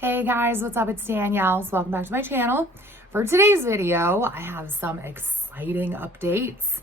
Hey guys, what's up? It's Danielle. So welcome back to my channel. For today's video, I have some exciting updates.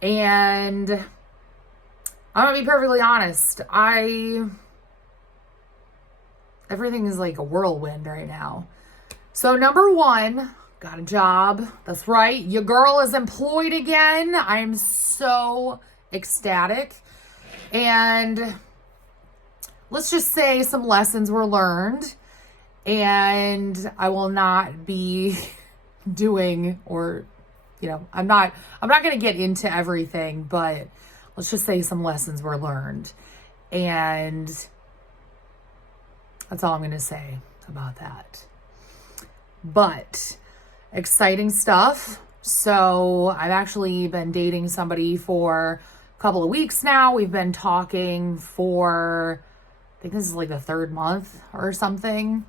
And I'm gonna be perfectly honest. Everything is like a whirlwind right now. So number one, got a job. That's right. Your girl is employed again. I'm so ecstatic. And let's just say some lessons were learned. And I will not be doing, or, I'm not going to get into everything, but let's just say some lessons were learned. And that's all I'm going to say about that. But exciting stuff. So I've actually been dating somebody for a couple of weeks now. We've been talking for, I think this is like the third month or something.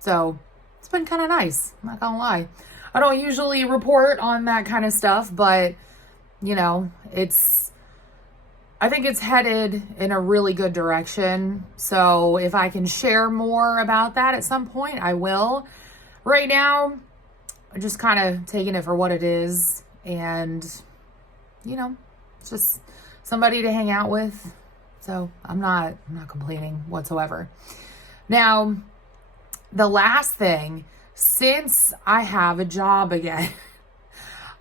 So it's been kind of nice. I'm not gonna lie. I don't usually report on that kind of stuff, but I think it's headed in a really good direction. So if I can share more about that at some point, I will. Right now, I'm just kind of taking it for what it is. And, it's just somebody to hang out with. So I'm not complaining whatsoever. Now, the last thing, since I have a job again,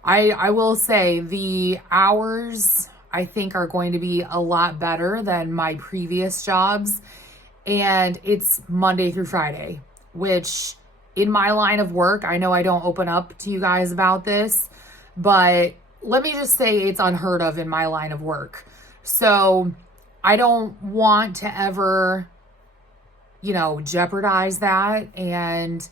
I will say the hours I think are going to be a lot better than my previous jobs. And it's Monday through Friday, which in my line of work, I know I don't open up to you guys about this, but let me just say it's unheard of in my line of work. So I don't want to ever jeopardize that. And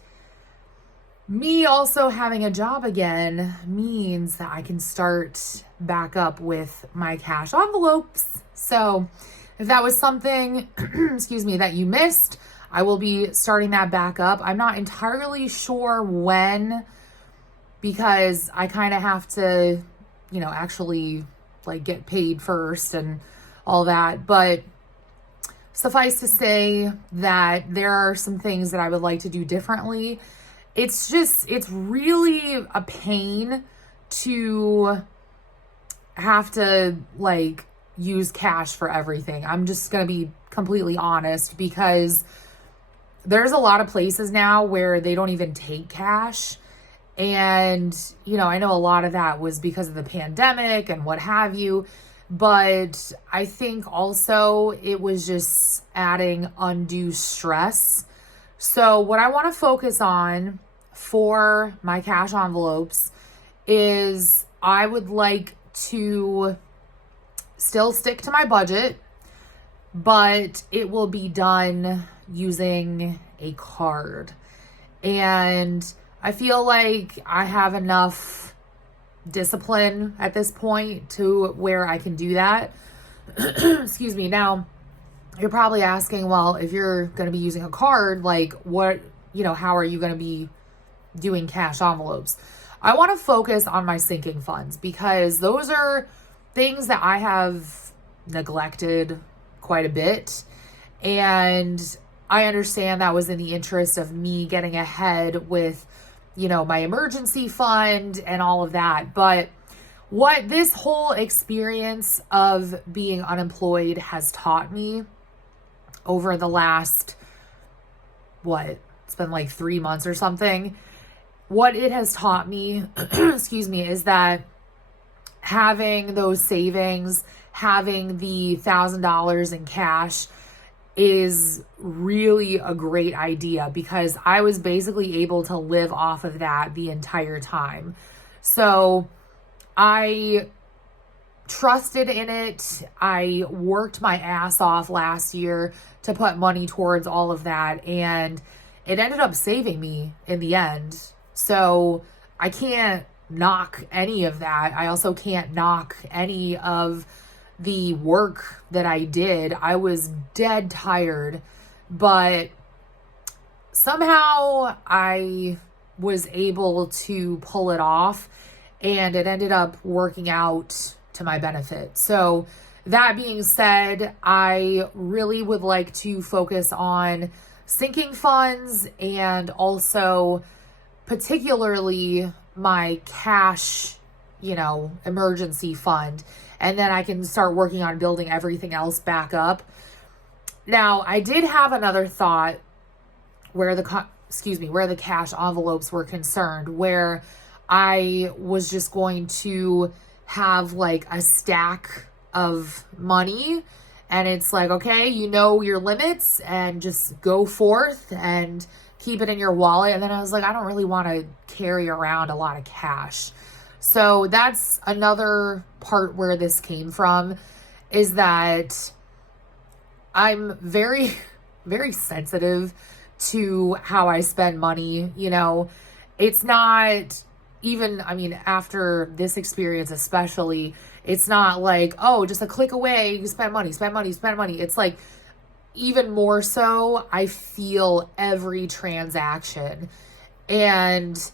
me also having a job again means that I can start back up with my cash envelopes. So if that was something, that you missed, I will be starting that back up. I'm not entirely sure when, because I kind of have to, actually get paid first and all that. But suffice to say that there are some things that I would like to do differently. It's really a pain to have to use cash for everything. I'm just going to be completely honest, because there's a lot of places now where they don't even take cash. And, I know a lot of that was because of the pandemic and what have you. But I think also it was just adding undue stress. So what I want to focus on for my cash envelopes is I would like to still stick to my budget, but it will be done using a card. And I feel like I have enough discipline at this point to where I can do that. Excuse me. Now, you're probably asking, well, if you're going to be using a card, what, how are you going to be doing cash envelopes? I want to focus on my sinking funds, because those are things that I have neglected quite a bit. And I understand that was in the interest of me getting ahead with my emergency fund and all of that. But what this whole experience of being unemployed has taught me over the last, it's been 3 months or something. What it has taught me, is that having those savings, having the $1,000 in cash is really a great idea, because I was basically able to live off of that the entire time. So I trusted in it. I worked my ass off last year to put money towards all of that, and it ended up saving me in the end. So I can't knock any of that. I also can't knock any of the work that I did. I was dead tired, but somehow I was able to pull it off, and it ended up working out to my benefit. So that being said, I really would like to focus on sinking funds and also particularly my cash, emergency fund. And then I can start working on building everything else back up. Now, I did have another thought where the cash envelopes were concerned, where I was just going to have like a stack of money, and it's like, okay, you know your limits and just go forth and keep it in your wallet. And then I was like, I don't really want to carry around a lot of cash. So that's another part where this came from, is that I'm very, very sensitive to how I spend money. It's not even, after this experience especially, it's not like, oh, just a click away, you spend money. It's like, even more so, I feel every transaction. And,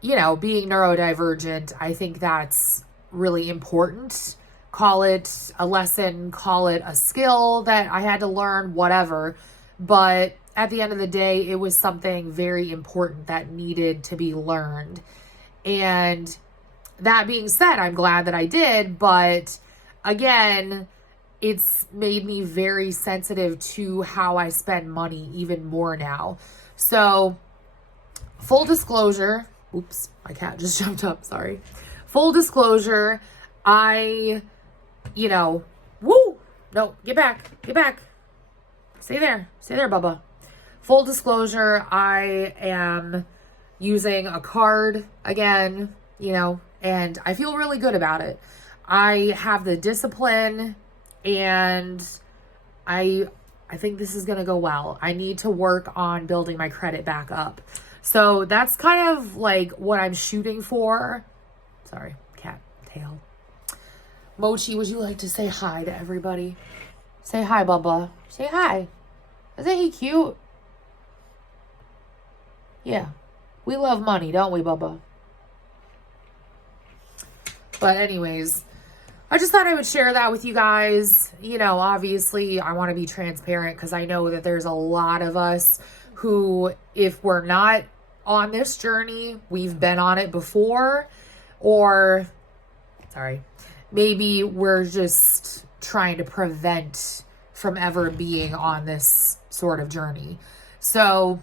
being neurodivergent, I think that's really important. Call it a lesson, call it a skill that I had to learn, whatever. But at the end of the day, it was something very important that needed to be learned. And that being said, I'm glad that I did. But again, it's made me very sensitive to how I spend money even more now. So, full disclosure, oops, my cat just jumped up, sorry. Full disclosure, no, get back. Stay there, Bubba. Full disclosure, I am using a card again, and I feel really good about it. I have the discipline, and I think this is going to go well. I need to work on building my credit back up. So that's kind of like what I'm shooting for. Sorry, cat tail. Mochi, would you like to say hi to everybody? Say hi, Bubba. Say hi. Isn't he cute? Yeah. We love money, don't we, Bubba? But anyways, I just thought I would share that with you guys. Obviously, I want to be transparent because I know that there's a lot of us who, if we're not on this journey, we've been on it before, or, maybe we're just trying to prevent from ever being on this sort of journey. So,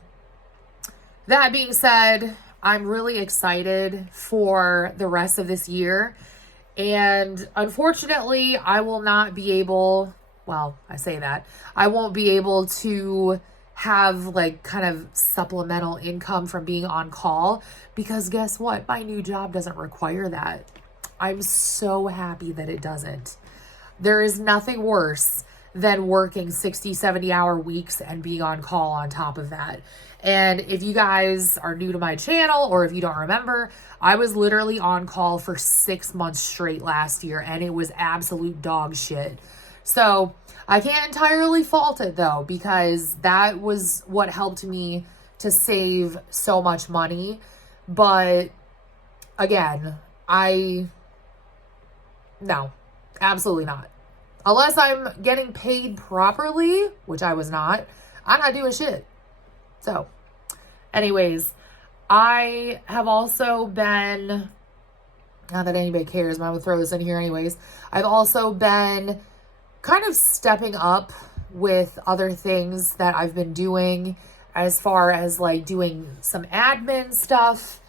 that being said, I'm really excited for the rest of this year. And unfortunately, I will not be able, I won't be able to have like kind of supplemental income from being on call, because guess what? My new job doesn't require that. I'm so happy that it doesn't. There is nothing worse than working 60, 70-hour weeks and being on call on top of that. And if you guys are new to my channel, or if you don't remember, I was literally on call for 6 months straight last year, and it was absolute dog shit. So I can't entirely fault it though, because that was what helped me to save so much money. But again, no, absolutely not. Unless I'm getting paid properly, which I was not, I'm not doing shit. So anyways, I have also been, not that anybody cares, but I'm gonna throw this in here anyways. I've also been kind of stepping up with other things that I've been doing, as far as like doing some admin stuff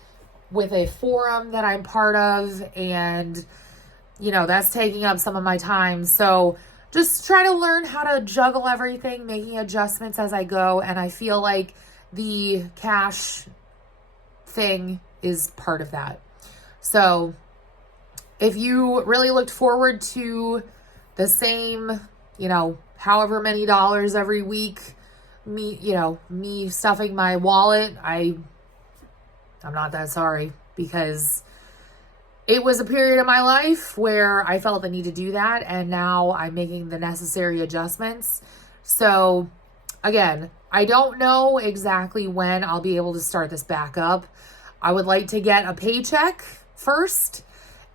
with a forum that I'm part of. And, that's taking up some of my time. So just try to learn how to juggle everything, making adjustments as I go. And I feel like the cash thing is part of that. So if you really looked forward to the same, however many dollars every week, me stuffing my wallet, I'm not that sorry, because it was a period of my life where I felt the need to do that, and now I'm making the necessary adjustments. So again, I don't know exactly when I'll be able to start this back up. I would like to get a paycheck first,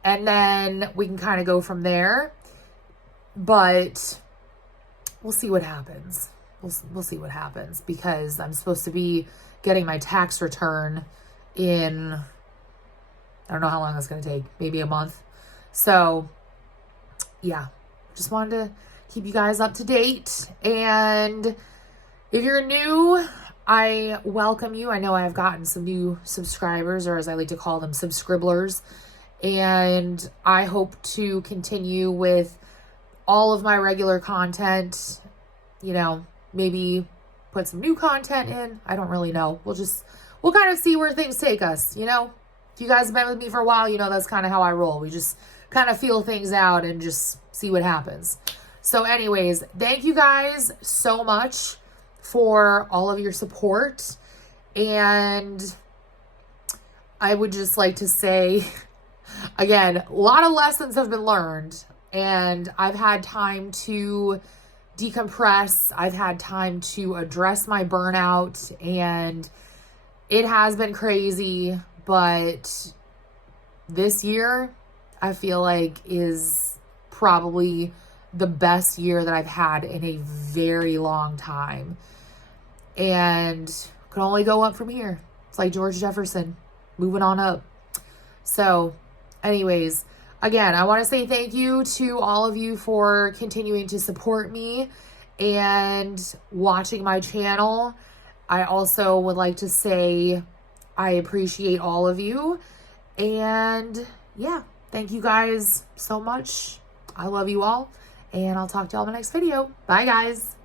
and then we can kind of go from there. But we'll see what happens. we'll see what happens, because I'm supposed to be getting my tax return in, I don't know how long that's going to take, maybe a month. So yeah, just wanted to keep you guys up to date. And if you're new, I welcome you. I know I have gotten some new subscribers, or as I like to call them, subscriblers. And I hope to continue with all of my regular content, you know, maybe put some new content in. I don't really know. We'll kind of see where things take us, you know. If you guys have been with me for a while, you know that's kind of how I roll. We just kind of feel things out and just see what happens. So anyways, thank you guys so much for all of your support. And I would just like to say, again, a lot of lessons have been learned, and I've had time to decompress. I've had time to address my burnout, and it has been crazy, but this year I feel like is probably the best year that I've had in a very long time, and can only go up from here. It's like George Jefferson, moving on up. So anyways, again, I want to say thank you to all of you for continuing to support me and watching my channel. I also would like to say I appreciate all of you. And yeah, thank you guys so much. I love you all. And I'll talk to y'all in the next video. Bye, guys.